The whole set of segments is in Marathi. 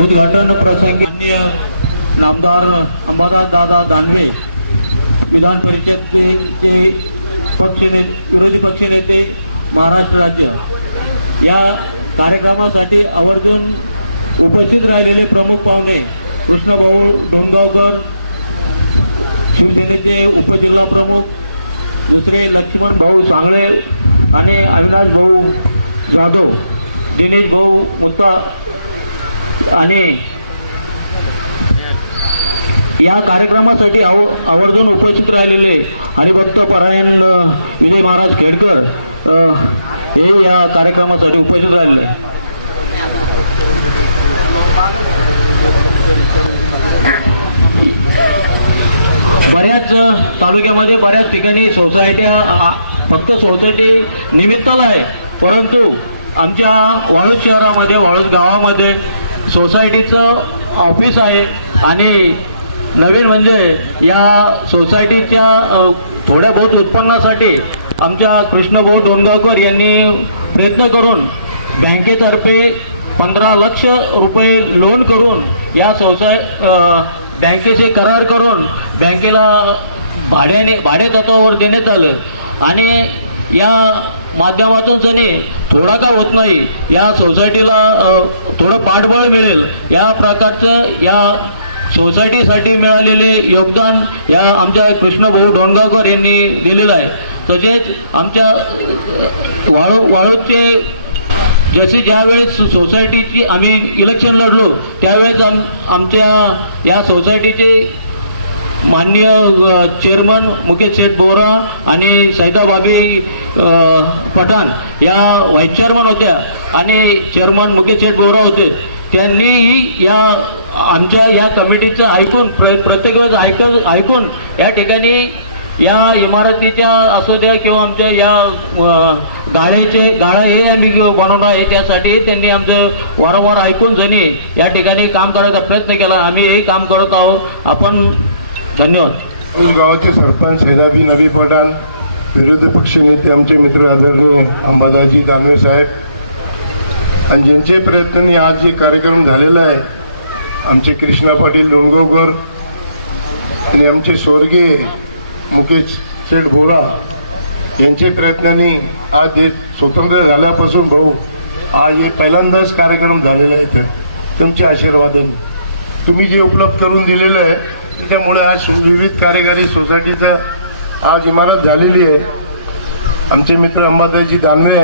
उद्घाटन प्रसंगी माननीय नामदार अंबादास दादा दानवे विधान परिषदचे चे पक्ष ने- विरोधी पक्षनेते महाराष्ट्र राज्य. या कार्यक्रमासाठी आवर्जून उपस्थित राहिलेले प्रमुख पाहुणे कृष्णभाऊ डोंगावकर शिवसेनेचे उपजिल्हा प्रमुख दुसरे लक्ष्मण भाऊ सांगळे आणि अविनाश भाऊ जाधव दिनेश भाऊ मुत्ता आणि या कार्यक्रमासाठी आव- आवर्जून उपस्थित राहिलेले आणि भक्त परायण विजय महाराज खेडकर हे या कार्यक्रमासाठी उपस्थित राहिले. बऱ्याच तालुक्यामध्ये बऱ्याच ठिकाणी सोसायट्या फक्त सोसायटी निमित्ताला आहे. परंतु आमच्या वाळूज शहरामध्ये वाळूज गावामध्ये सोसायटीचं ऑफिस आहे आणि नवीन म्हणजे या सोसायटीच्या थोड्या बहुत उत्पन्नासाठी आमच्या कृष्णभाऊ डोणगावकर यांनी प्रयत्न करून बँकेतर्फे पंधरा लक्ष रुपये लोन करून या सोसाय बँकेचे करार करून बँकेला भाड्याने भाडेतत्वावर देण्यात आलं. आणि या माध्यमातून त्यांनी थोडा का होत नाही या सोसायटीला थोडं पाठबळ मिळेल. या प्रकारचं या सोसायटीसाठी मिळालेले योगदान या आमच्या कृष्णभाऊ डोणगावकर यांनी दिलेलं आहे. तसेच आमच्या वाळू वाळूचे जसे ज्यावेळेस सोसायटीची आम्ही इलेक्शन लढलो त्यावेळेस आम आमच्या या सोसायटीचे माननीय चेअरमन मुकेश शेठ बोरा आणि सैदाबाबी पठाण या व्हाईस चेअरमन होत्या आणि चेअरमन मुकेश शेठ बोरा होते. त्यांनीही या आमच्या या कमिटीचं ऐकून प्र प्रत्येक वेळेस ऐक ऐकून या ठिकाणी या इमारतीच्या असू द्या किंवा आमच्या या गाळ्याचे गाळेचे गाळा हे आम्ही बनवणार आहे त्यासाठी त्यांनी आमचं वारंवार ऐकून जणी या ठिकाणी काम करायचा प्रयत्न केला. आम्ही हे काम करत आहोत. आपण धन्यवाद. गावाचे सरपंच हैदाबी नबी पठाण विरोधी पक्ष नेते आमचे मित्र आदरणीय अंबादाजी दानवे साहेब आणि ज्यांचे प्रयत्नांनी आज जे कार्यक्रम झालेला आहे आमचे कृष्णा पाटील डोंगोकर आणि आमचे स्वर्गीय मुकेश शेठ बोरा यांचे प्रयत्नांनी आज हे स्वतंत्र झाल्यापासून भाऊ आज हे पहिल्यांदाच कार्यक्रम झालेला आहे तर तुमच्या आशीर्वादाने. तुम्ही जे उपलब्ध करून दिलेलं आहे त्यामुळे आज विविध कार्यकारी सोसायटीचं आज इमारत झालेली आहे. आमचे मित्र अंबादाजी दानवे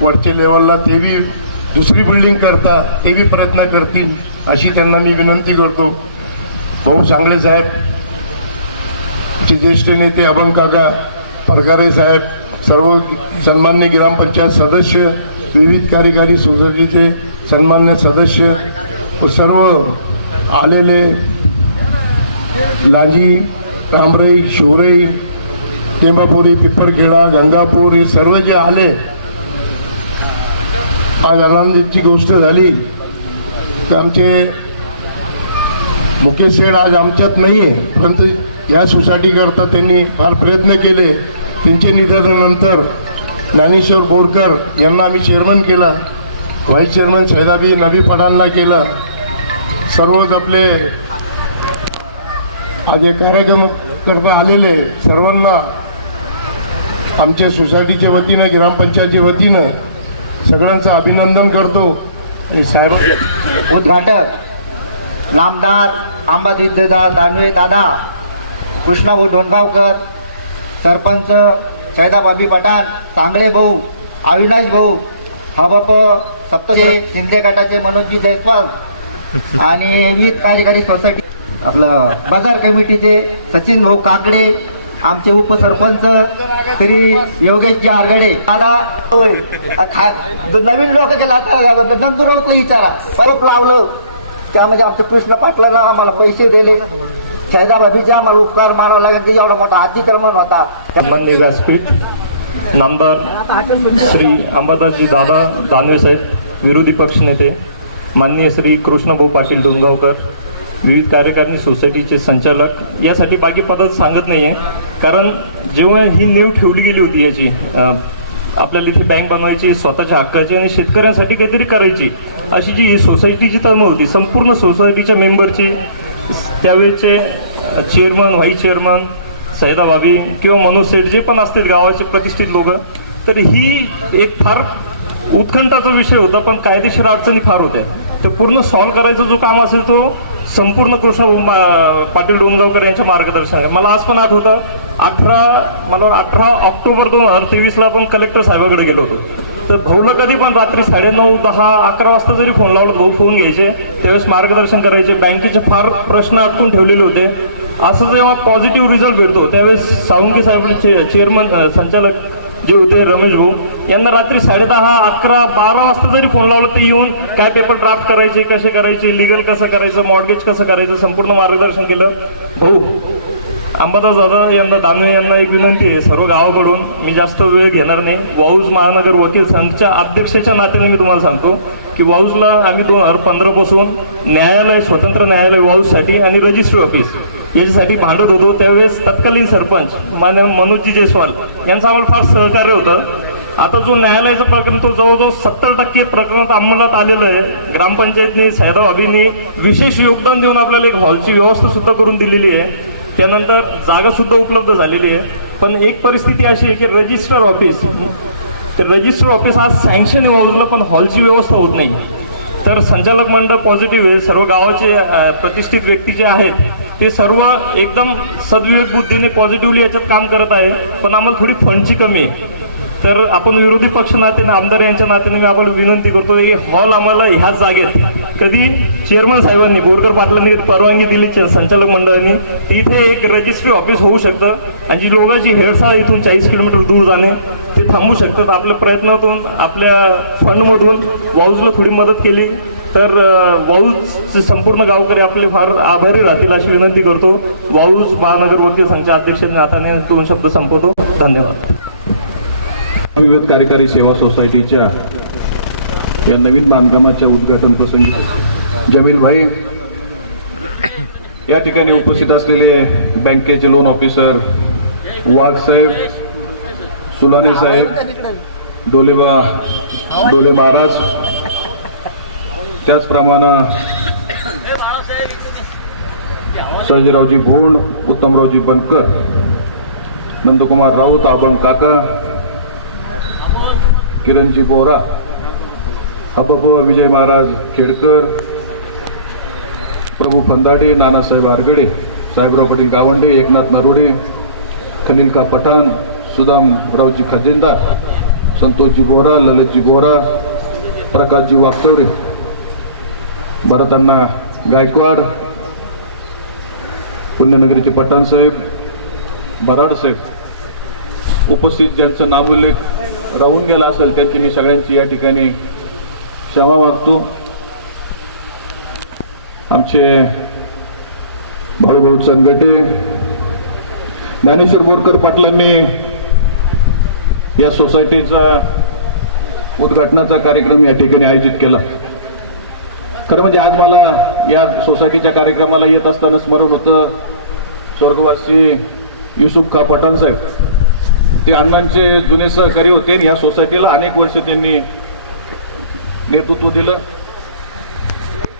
वरच्या लेवलला ते बी दुसरी बिल्डिंग करता ते बी प्रयत्न करतील अशी त्यांना मी विनंती करतो. भाऊ सांगळे साहेब चे ज्येष्ठ नेते अभंग काका परकारे साहेब सर्व सन्मान्य ग्रामपंचायत सदस्य विविध कार्यकारी सोसायटीचे सन्मान्य सदस्य व सर्व आलेले लांजी तांबरई शिवरई टेंबापुरी पिपरखेडा गंगापूर हे सर्व जे आले आज आनंदीची गोष्ट झाली. तर आमचे मुकेश शेठ आज आमच्यात नाही आहे परंतु या सोसायटीकरता त्यांनी फार प्रयत्न केले. त्यांच्या निधनानंतर ज्ञानेश्वर बोरकर यांना आम्ही चेअरमन केला. व्हाईस चेअरमन सैदाबी नबी पठाणला केला. सर्वच आपले आज हे कार्यक्रम करता आलेले सर्वांना आमच्या सोसायटीच्या वतीनं ग्रामपंचायतच्या वतीनं सगळ्यांचं अभिनंदन करतो. आणि साहेब उद्घाटक नामदार आंबादित्यदास दानवे दादा कृष्णाभाऊ डोणगावकर सरपंच सैदाबाबी पठाण सांगळे भाऊ अविनाश भाऊ हबप सप्तशे शिंदे गटाचे मनोजी जयस्वाल आणि विविध कार्यकारी सोसायटी आपलं बाजार कमिटीचे सचिन भाऊ काकडे आमचे उपसरपंच श्री योगेशजी आरगडे. दादा नवीन लोक गेला आता विचारा परत लावलं. त्यामध्ये आमच्या कृष्ण पाटलांना आम्हाला पैसे दिले. छायदाबाबीचे आम्हाला उपकार मानावा लागेल की एवढा मोठा अतिक्रमण होता. मान्य व्यासपीठ नामदार श्री अंबरदासजी दादा दानवे साहेब विरोधी पक्षनेते माननीय श्री कृष्णभाऊ पाटील डोंगावकर विविध कार्यकारिणी सोसायटीचे संचालक यासाठी बाकी पदात सांगत नाही आहे कारण जेव्हा ही नीव ठेवली गेली होती याची आपल्याला इथे बँक बनवायची स्वतःच्या हक्काची आणि शेतकऱ्यांसाठी काहीतरी करायची अशी जी सोसायटीची तर्म होती संपूर्ण सोसायटीच्या मेंबरची त्यावेळेचे चेअरमन व्हाईस चेअरमन सैदा भाभी किंवा मनोज सेठ जे पण असतील गावाचे प्रतिष्ठित लोक तर ही एक फार उत्खंठाचा विषय होता पण कायदेशीर अडचणी फार होत्या. ते पूर्ण सॉल्व्ह करायचा जो काम असेल तो संपूर्ण कृष्ण पाटील डोंगावकर यांच्या मार्गदर्शन मला आज पण आठवतं अठरा मला अठरा ऑक्टोबर दोन हजार तेवीसला आपण कलेक्टर साहेबाकडे गेलो होतो. तर भाऊला कधी पण रात्री साडेनऊ दहा अकरा वाजता जरी फोन लावला भाऊ फोन घ्यायचे त्यावेळेस मार्गदर्शन करायचे. बँकेचे फार प्रश्न अडकून ठेवलेले होते. असं जेव्हा पॉझिटिव्ह रिझल्ट भेटतो त्यावेळेस साळुंके साहेब चेअरमन संचालक जे होते रमेश भाऊ. यांना रात्री साडेदहा अकरा बारा वाजता जरी फोन लावला ते येऊन काय पेपर ड्राफ्ट करायचे कसे करायचे लिगल कसं करायचं मॉर्गेज कसं करायचं संपूर्ण मार्गदर्शन केलं. भाऊ अंबादास दादा यांना दानवे यांना एक विनंती आहे सर्व गावाकडून मी जास्त वेळ घेणार नाही. वाऊज महानगर वकील संघच्या अध्यक्षाच्या नात्याने मी तुम्हाला सांगतो की वाऊजला आम्ही दोन हजार पंधरा पासून न्यायालय स्वतंत्र न्यायालय वाऊजसाठी आणि रजिस्ट्री ऑफिस याच्यासाठी भांडत होतो. त्यावेळेस तत्कालीन सरपंच मान्य मनोजजी जयस्वाल यांचं आम्हाला फार सहकार्य होतं. आता जो न्यायालयाचं प्रकरण तो जवळजवळ सत्तर टक्के प्रकरणात अंमलात आलेलं आहे. ग्रामपंचायतनी सैदाव अभिनी विशेष योगदान देऊन आपल्याला एक हॉलची व्यवस्था सुद्धा करून दिलेली आहे. त्यानंतर जागासुद्धा उपलब्ध झालेली आहे. पण एक परिस्थिती अशी आहे की रजिस्टर ऑफिस ते रजिस्टर ऑफिस आज सँक्शन आहे वाजलं पण हॉलची व्यवस्था होत नाही. तर संचालक मंडळ पॉझिटिव्ह आहे. सर्व गावाचे प्रतिष्ठित व्यक्ती जे आहेत ते सर्व एकदम सद्विवेक बुद्धीने पॉझिटिव्हली याच्यात काम करत आहे. पण आम्हाला थोडी फंडची कमी आहे. तर आपण विरोधी पक्ष नात्याने आमदार यांच्या नात्याने मी आपण विनंती करतो की हॉल आम्हाला ह्याच जागेत कधी चेअरमन साहेबांनी बोरकर पाटलांनी परवानगी दिली च- संचालक मंडळाने तिथे एक रजिस्ट्री ऑफिस होऊ शकतं आणि जी लोकांची हेळसाळ इथून चाळीस किलोमीटर दूर जाणे ते थांबू शकतात. आपल्या प्रयत्नातून आपल्या फंडमधून वाऊजला थोडी मदत केली. तर वाऊजचे संपूर्ण गावकरी आपले फार आभारी राहतील अशी विनंती करतो. वाऊज महानगर वकील संघच्या अध्यक्षांच्या नात्याने दोन शब्द संपवतो. धन्यवाद. विविध कार्यकारी सेवा सोसायटीच्या या नवीन बांधकामाच्या उद्घाटन प्रसंगी जमील भाई या ठिकाणी उपस्थित असलेले बँकेचे लोन ऑफिसर वाघ साहेब सुलाने साहेब डोलेबा डोले महाराज त्याचप्रमाणे सर्जीरावजी भोंड उत्तमरावजी बनकर नंदकुमार राऊत आबण काका किरणजी बोरा हपप विजय महाराज खेडकर प्रभू फंदाडे नानासाहेब आरगडे साहेबराव पाटील गावंडे एकनाथ नरोडे खनिलका पठाण सुदामरावजी खजिनदार संतोषजी बोहरा ललितजी बोहरा प्रकाशजी वागचौरे भरतांना गायकवाड पुण्यनगरीचे पठाण साहेब साहेब. उपस्थित ज्यांचं नामोल्लेख राहून गेला असेल त्याची मी सगळ्यांची या ठिकाणी क्षमा मागतो. आमचे भाऊभाऊ संघटे ज्ञानेश्वर बोरकर पाटलांनी या सोसायटीचा उद्घाटनाचा कार्यक्रम या ठिकाणी आयोजित केला. खरं म्हणजे आज मला या सोसायटीच्या कार्यक्रमाला येत असताना स्मरण होतं स्वर्गवासी युसुफ खा पठाण साहेब. ते अण्णांचे जुने सहकारी होते आणि या सोसायटीला अनेक वर्ष त्यांनी नेतृत्व दिलं.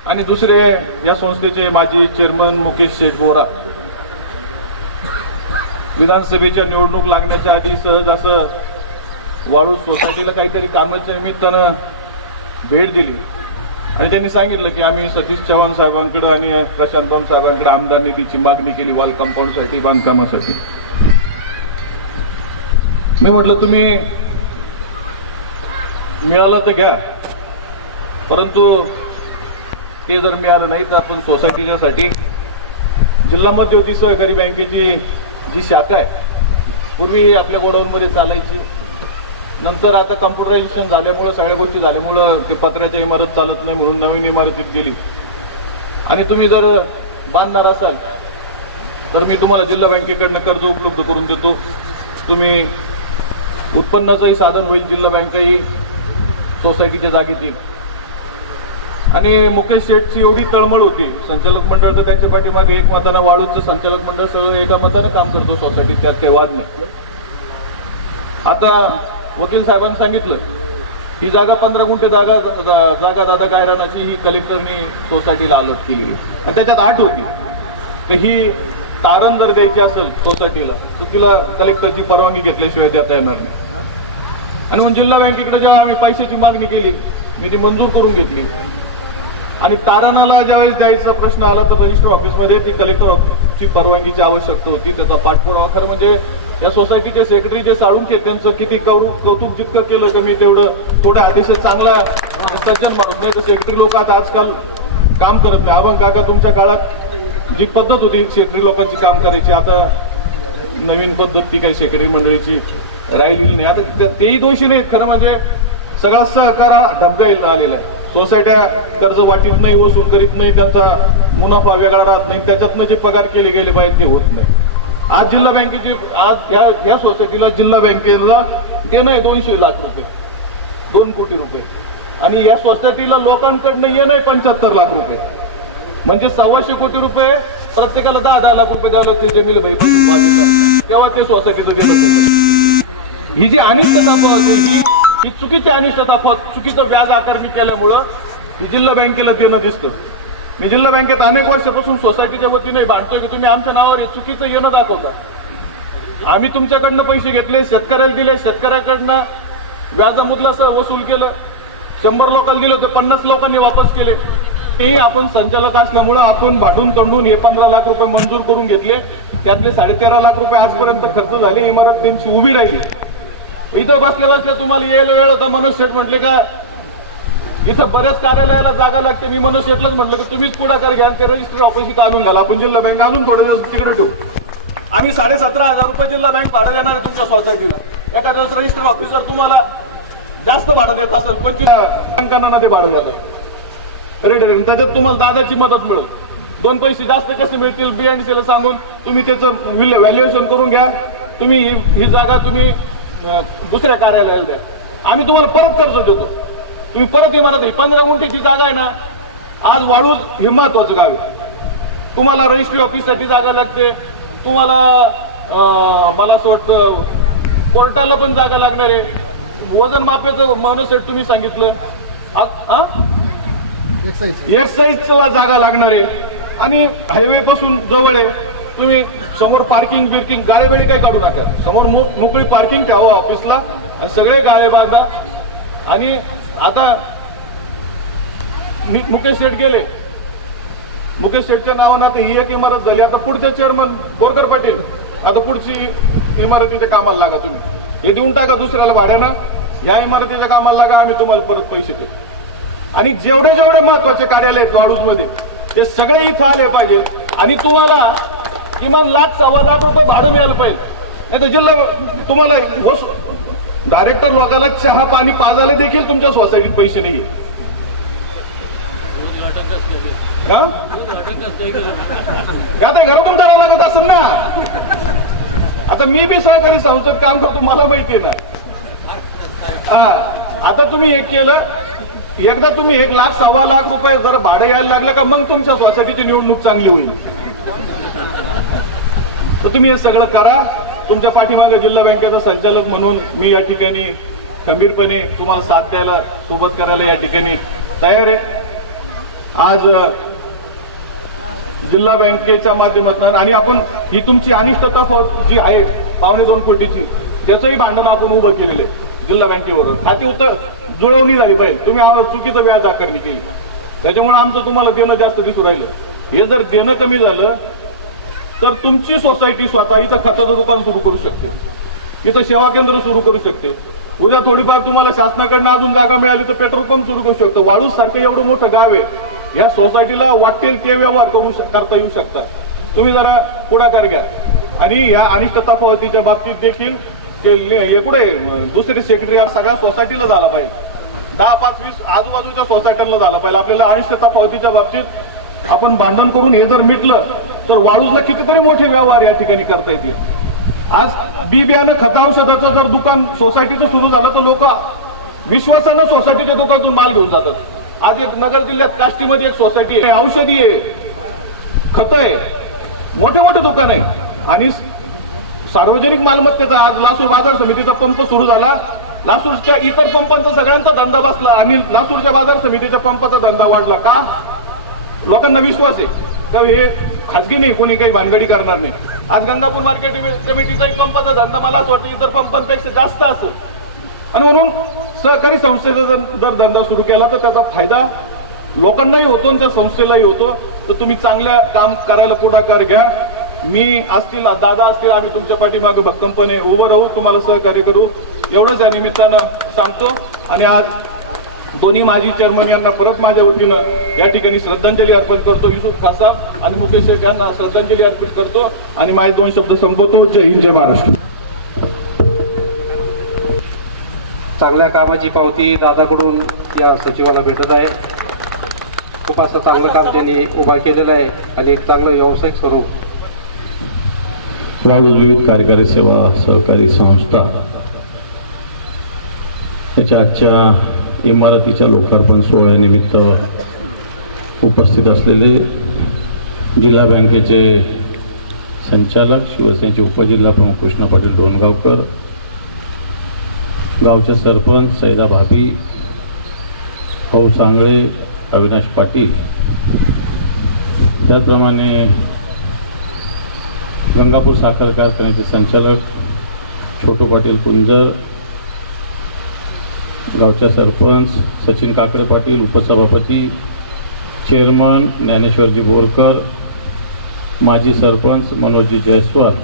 आणि दुसरे या संस्थेचे माजी चेअरमन मुकेश शेठ बोरा. विधानसभेच्या निवडणूक लागण्याच्या आधी सहज असं वाळू सोसायटीला काहीतरी कामाच्या निमित्तानं भेट दिली. आणि त्यांनी सांगितलं की आम्ही सतीश चव्हाण साहेबांकडे आणि प्रशांत साहेबांकडे आमदार निधीची मागणी केली वॉल कंपाऊंडसाठी बांधकामासाठी. मी म्हटलं तुम्ही मिळालं तर घ्या. परंतु ते जर मिळालं नाही तर आपण सोसायटीच्यासाठी जिल्हा मध्यवर्ती सहकारी बँकेची जी शाखा आहे पूर्वी आपल्या गोडाऊनमध्ये चालायची. नंतर आता कम्प्युटरायझेशन झाल्यामुळं सगळ्या गोष्टी झाल्यामुळं ते पत्र्याच्या इमारत चालत नाही म्हणून नवीन इमारतीत गेली. आणि तुम्ही जर बांधणार असाल तर मी तुम्हाला जिल्हा बँकेकडनं कर्ज उपलब्ध करून देतो. तुम्ही उत्पन्नाचंही साधन होईल जिल्हा बँकही सोसायटीच्या जागेत येईल. आणि मुकेश शेठची एवढी तळमळ होती. संचालक मंडळ तर त्यांच्या पाठीमागे एक मताना वाळूचं संचालक मंडळ सगळं एका मतानं काम करतो सोसायटीत त्यात काही वाद नाही. आता वकील साहेबांनी सांगितलं ही जागा पंधरा गुंठे जागा जागा दादा गायरानाची ही कलेक्टरनी सोसायटीला अलर्ट केली आणि त्याच्यात आठ होती. तर ही तारण जर द्यायची असेल सोसायटीला तर तिला कलेक्टरची परवानगी घेतल्याशिवाय देता येणार नाही. आणि मग जिल्हा बँकेकडे जेव्हा आम्ही पैशाची मागणी केली मी ती मंजूर करून घेतली. आणि तारणाला ज्यावेळेस द्यायचा प्रश्न आला तर रजिस्टर ऑफिसमध्ये ती कलेक्टर परवानगीची आवश्यकता होती त्याचा पाठपुरावा. खरं म्हणजे या सोसायटीचे सेक्रेटरी जे साळुंके त्यांचं किती कौरु कौतुक जितकं केलं का मी तेवढं थोडं अतिशय चांगला सज्जन माणूस. नाही तर सेक्रेटरी लोक आता आजकाल काम करत नाही. अभंग काका तुमच्या काळात जी पद्धत होती सेक्रेटरी लोकांची काम करायची आता नवीन पद्धत ती काही सेक्रेटरी मंडळीची राहिलेली नाही. आता ते- तेही दोषी नाहीत. खरं म्हणजे सगळा सहकारा धबधबा आलेला आहे. सोसायट्या कर्ज वाटीत नाही वसूल करीत नाही त्यांचा मुनाफा वेगळा राहत नाही. त्याच्यातनं जे पगार केले गेले पाहिजे ते होत नाही. आज जिल्हा बँकेचे आज ह्या ह्या सोसायटीला जिल्हा बँकेला देणं आहे दोनशे लाख रुपये. दोन कोटी रुपये. आणि या सोसायटीला लोकांकडनं येणं आहे पंच्याहत्तर लाख रुपये. म्हणजे सव्वाशे कोटी रुपये प्रत्येकाला दहा दहा लाख रुपये द्यावे लागतील जमील भाई तेव्हा ते सोसायटीचं गेलं ही जी अनिष्ट ही ही चुकीची अनिष्ट दाखवा चुकीचं व्याज आकारणी केल्यामुळं मी जिल्हा बँकेला देणं दिसतं. मी जिल्हा बँकेत अनेक वर्षापासून सोसायटीच्या वतीने भांडतोय की तुम्ही आमच्या नावावर हे चुकीचं येणं दाखवता. आम्ही तुमच्याकडनं पैसे घेतले शेतकऱ्याला दिले शेतकऱ्याकडनं व्याजामुदलासह वसूल केलं. शंभर लोकांना दिलं होते पन्नास लोकांनी वापस केले. तेही आपण संचालक असल्यामुळं आपण भाटून तंडून हे पंधरा लाख रुपये मंजूर करून घेतले. त्यातले साडेतेरा लाख रुपये आजपर्यंत खर्च झाले इमारत त्यांची उभी राहिली. इथं बसल्या बसल्या तुम्हाला येईल वेळ होता मनोज शेठ म्हटले का इथं बऱ्याच कार्यालयाला जागा लागते मी मनोज शेठलाच म्हटलं की तुम्हीच पुढाकार घ्या ते रजिस्टर ऑफिस इथं आणून घाला आपण जिल्हा बँक आणून थोडे दिवस तिकडे ठेवू. आम्ही साडे सतरा हजार रुपये जिल्हा बँक भाडं देणार आहे तुमच्या सोसायटीला एका दिवस रजिस्टर ऑफिसर तुम्हाला जास्त भाडं देत असेल पंचवीस बँकांना ते भाडं देतात. रेड रेड त्याच्यात तुम्हाला दादाची मदत मिळेल. दोन पैसे जास्त कसे मिळतील बी अँड सीला सांगून तुम्ही त्याचं व्हॅल्युएशन करून घ्या. तुम्ही ही ही जागा तुम्ही दुसऱ्या कार्यालयाला द्या आम्ही तुम्हाला परत कर्ज देतो. तुम्ही परत ही पंधरा गुंठेची जागा आहे ना आज वाळूज हे महत्वाचं गाव आहे. तुम्हाला रजिस्ट्री ऑफिससाठी जागा लागते. तुम्हाला मला असं वाटतं कोर्टाला पण जागा लागणार आहे. वजन मापेचं माणूस तुम्ही सांगितलं? एक्साईजला जागा लागणार आहे. आणि हायवे पासून जवळ आहे. तुम्ही समोर पार्किंग बिर्किंग गाळे बिळे काही काढू नका. समोर मो- मोकळी पार्किंग ठेवा ऑफिसला. सगळे गाळे बांधा. आणि आता मी- मुकेश शेठ गेले. मुकेश शेठच्या नावानं आता ही एक इमारत झाली. आता पुढचे चेअरमन बोरकर पाटील. आता पुढची इमारतीच्या कामाला लागा तुम्ही. हे देऊन टाका दुसऱ्याला भाड्यानं. या इमारतीच्या कामाला लागा आम्ही तुम्हाला परत पैसे देऊ. आणि जेवढे जेवढे महत्त्वाचे कार्यालय आहेत वाळूजमध्ये ते सगळे इथं आले पाहिजे आणि तुम्हाला किमान लाख सव्वा लाख रुपये भाडं मिळालं पाहिजे. नाही तर जिल्हा तुम्हाला वसू डायरेक्टर लोकांना चहा पाणी पाजायला देखील तुमच्या सोसायटीत पैसे नाही हा? आता घरातून करावं लागत असत ना? आता मी बी सहकारी संस्थेत काम करतो मला माहिती आहे ना. हा, आता तुम्ही हे केलं एकदा तुम्ही एक लाख सव्वा लाख रुपये जर भाडं यायला लागलं का मग तुमच्या सोसायटीची निवडणूक चांगली होईल. तर तुम्ही हे सगळं करा. तुमच्या पाठीमागे जिल्हा बँकेचा संचालक म्हणून मी या ठिकाणी खंबीरपणे तुम्हाला साथ द्यायला सोबत करायला या ठिकाणी तयार आहे. आज जिल्हा बँकेच्या माध्यमातून आणि आपण ही तुमची अनिष्टता फ- जी आहे पावणे दोन कोटीची त्याचंही भांडण आपण उभं केलेलं आहे जिल्हा बँकेवरून. खाती उत्तर जुळवणी झाली पाहिजे. तुम्ही चुकीचं व्याज आकारणी केली. त्याच्यामुळे आमचं तुम्हाला देणं जास्त दिसू राहिलं. हे जर देणं कमी झालं तर तुमची सोसायटी स्वतः इथं खताचं दुकान सुरू करू शकते. इथं सेवा केंद्र सुरू करू शकते. उद्या थोडीफार तुम्हाला शासनाकडनं अजून जागा मिळाली तर पेट्रोल पंप सुरू करू शकतो. वाळूस सारखं एवढं मोठं गाव आहे. या सोसायटीला वाटेल ते व्यवहार करू करता येऊ शकतात. तुम्ही जरा पुढाकार घ्या. आणि या अनिष्ट तफावतीच्या बाबतीत देखील ते ले- हे कुठे? दुसरे सेक्रेटरी सगळ्या सोसायटीला झाला पाहिजे. दहा पाच वीस आजूबाजूच्या सोसायट्यांना झाला पाहिजे. आपल्याला अनिष्ट तफावतीच्या बाबतीत आपण भांडण करून हे जर मिटलं तर वाळूजला कितीतरी मोठे व्यवहार या ठिकाणी करता येतील. आज बी बियाणं खता औषधाचं जर दुकान सोसायटीचं सुरू झालं तर लोक विश्वासानं सोसायटीच्या दुकानातून माल घेऊन जातात. आज एक नगर जिल्ह्यात काष्टीमध्ये एक सोसायटी आहे. औषधी आहे खत आहे मोठे मोठे दुकान आहे. आणि सार्वजनिक मालमत्तेचा आज लासूर बाजार समितीचा पंप सुरू झाला. लासूरच्या इतर पंपांचा सगळ्यांचा धंदा बसला. आणि लासूरच्या बाजार समितीच्या पंपाचा धंदा वाढला का? लोकांना विश्वास आहे. का हे खाजगी नाही कोणी काही भानगडी करणार नाही. आज गंगापूर मार्केट कमिटीचा एक पंपाचा धंदा मला असं वाटतं इतर पंपांपेक्षा जास्त असं. आणि म्हणून सहकारी संस्थेचा जर जर धंदा सुरू केला तर त्याचा फायदा लोकांनाही होतो आणि त्या संस्थेलाही होतो. तर तुम्ही चांगल्या काम करायला पुढाकार घ्या. मी असतील दादा असतील आम्ही तुमच्या पाठीमागे भक्कमपणे उभं राहू तुम्हाला सहकार्य करू. एवढंच या निमित्तानं सांगतो. आणि आज दोन्ही माजी चेअरमन यांना परत माझ्या वतीनं या ठिकाणी श्रद्धांजली अर्पण करतो. युसुफ खासाब आणि मुकेश शेख यांना श्रद्धांजली अर्पण करतो आणि माझे दोन शब्द संपवतो. जय हिंद जय महाराष्ट्र. चांगल्या कामाची पावती दादाकडून या सचिवाला भेटत आहे. खूप असं चांगलं काम त्यांनी उभा केलेलं आहे आणि एक चांगलं व्यावसायिक स्वरूप. राहुल विविध कार्यकारी सेवा सहकारी संस्था. याच्या आजच्या इमारतीच्या लोकार्पण सोहळ्यानिमित्त उपस्थित असलेले जिल्हा बँकेचे संचालक शिवसेनेचे उपजिल्हा प्रमुख कृष्ण पाटील डोणगावकर गावचे सरपंच सैदा भाभी भाऊ सांगळे अविनाश पाटील. त्याचप्रमाणे गंगापूर साखर कारखान्याचे संचालक छोटू पाटील कुंजर गावच्या सरपंच सचिन काकडे पाटील उपसभापती चेअरमन ज्ञानेश्वरजी बोरकर माजी सरपंच मनोजी जयस्वाल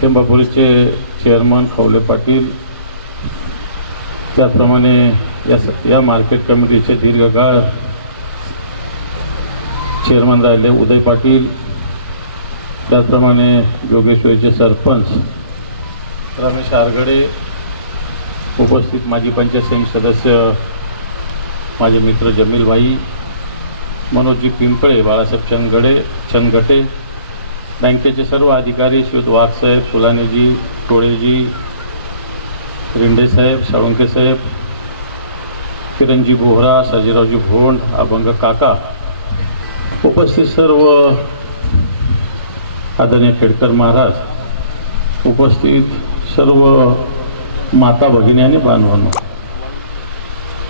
टेंबापुरीचे चेअरमन खवले पाटील. त्याचप्रमाणे या स- या मार्केट कमिटीचे दीर्घकाळ चेअरमन राहिले उदय पाटील. त्याचप्रमाणे जोगेश्वरीचे सरपंच रमेश आरगडे उपस्थित माजी पंचायत समिती सदस्य माझे मित्र जमील भाई मनोजी पिंपळे बाळासाहेब चंदगडे चंदगटे बँकेचे सर्व अधिकारी श्वेत वाघसाहेब फुलानेजी टोळेजी रिंडेसाहेब साळुंके साहेब किरणजी बोहरा साजीरावजी भोंड अभंग काका उपस्थित सर्व आदरणीय खेडकर महाराज उपस्थित सर्व माता भगिनी आणि बांधवांनो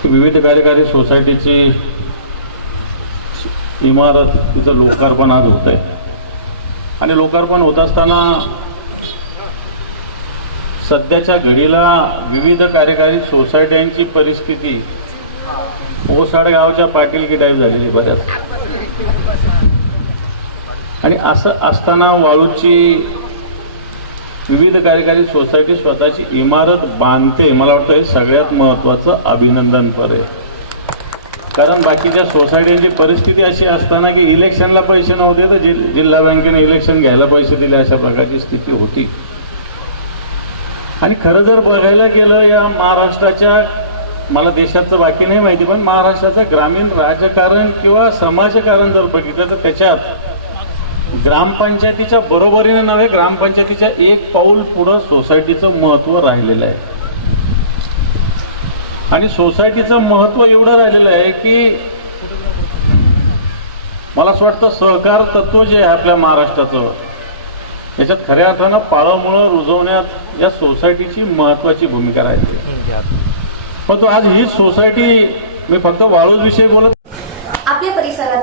विविध कार्यकारी सोसायटीची इमारत तिचं लोकार्पण आज होत आहे आणि लोकार्पण होत असताना सध्याच्या घडीला विविध कार्यकारी सोसायट्यांची परिस्थिती ओसाड गावच्या पाटीलकी टाईप झालेली बऱ्याच. आणि असं असताना वाळूची विविध कार्यकारी सोसायटी स्वतःची इमारत बांधते. मला वाटतं हे सगळ्यात महत्त्वाचं अभिनंदनपर आहे कारण बाकीच्या सोसायटीची परिस्थिती अशी असताना की इलेक्शनला पैसे नव्हते तर जि जिल्हा बँकेने इलेक्शन घ्यायला पैसे दिले अशा प्रकारची स्थिती होती. आणि खरं जर बघायला गेलं या महाराष्ट्राच्या मला देशाचं बाकी नाही माहिती पण महाराष्ट्राचं ग्रामीण राजकारण किंवा समाजकारण जर बघितलं तर त्याच्यात ग्रामपंचायतीच्या बरोबरीने नव्हे ग्रामपंचायतीच्या एक पाऊल पुढं सोसायटीचं महत्त्व राहिलेलं आहे. आणि सोसायटीचं महत्त्व एवढं राहिलेलं आहे की मला असं वाटतं सहकार तत्व जे आहे आपल्या महाराष्ट्राचं याच्यात खऱ्या अर्थानं पाळमुळं रुजवण्यात या सोसायटीची महत्त्वाची भूमिका राहिली पण तो आज ही सोसायटी मी फक्त वाळूज विषयी बोलत